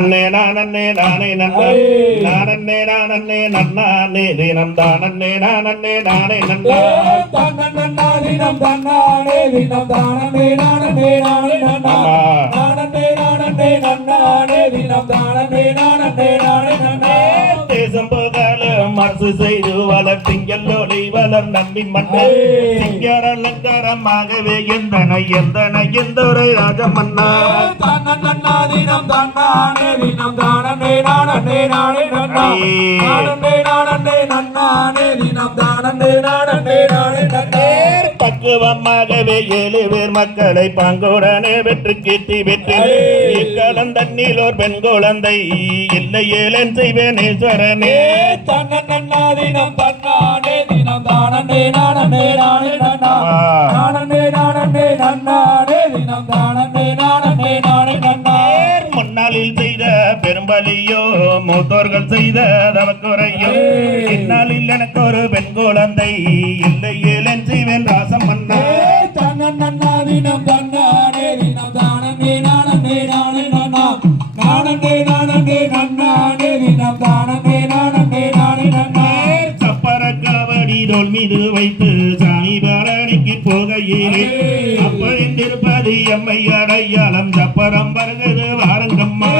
நன்னே நானே நானே நன்னா. நானே நானே நன்னானே தினம் தானே நானே நானே நன்னா தன்னண்ணாதினம் தன்னானே தினம் தானே நானே நானே நன்னா. நானே நானே நன்னானே தினம் தானே நானே நானே தேசம் போகால செய்து வளர் நம்பி மன்னர். சிங்கர எந்தனை எந்தொரு தன்னானே தினம் தானே நன்னானே தினம் தானே நானே நன்னா. பக்குவமாகவே ஏழு பேர் மக்களை பாங்குடனே வெற்றி கீர்த்தி வெற்றி இக்கலந்தண்ணில் ஒரு பெண் குழந்தை. இல்லை ஏழன் செய்வேன் ஈஸ்வரனே தன்னண்ணாதினம் தன்னானே தானே நானே நானே நன்னா. நானே நானே நன்னானே தினம் தானே நானே நானே நன்னா. முன்னாளில் செய்த பெரும்பலியோ மூத்தோர்கள் செய்த தவக்குறையோ இந்நாளில் எனக்கு ஒரு பெண் குழந்தை இல்லை ஏழன் செய்வேன் ராசம் மன்னா தன்னண்ணாதினம் தன்னானே தினம் தானே நானே நானே நன்னா. நானே நானே நன்னானே மீது வைத்து சாமி பழனிக்கு போகையிலே அப்பழிந்திருப்பது எம்மை அடையாளம். சப்பரம் வருகிறது வாரங்கம்மா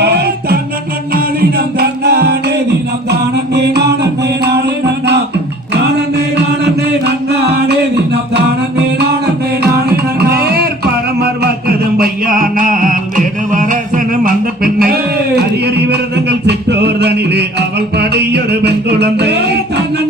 தன்னண்ணாதினம் தன்னானே தினம் தானே நானே நானே நன்னா. நானே நானே நன்னானே தினம் தானே நானே நானே நன்னா. நேர் பரமர் வாக்கதும் பையானால் வேடு வரசனும் அந்த பெண்ணை அரியறி விரதங்கள் சிற்றோர் தனிலே அவள் படியொரு பெண் குழந்தை. தன்னண்ணாதினம்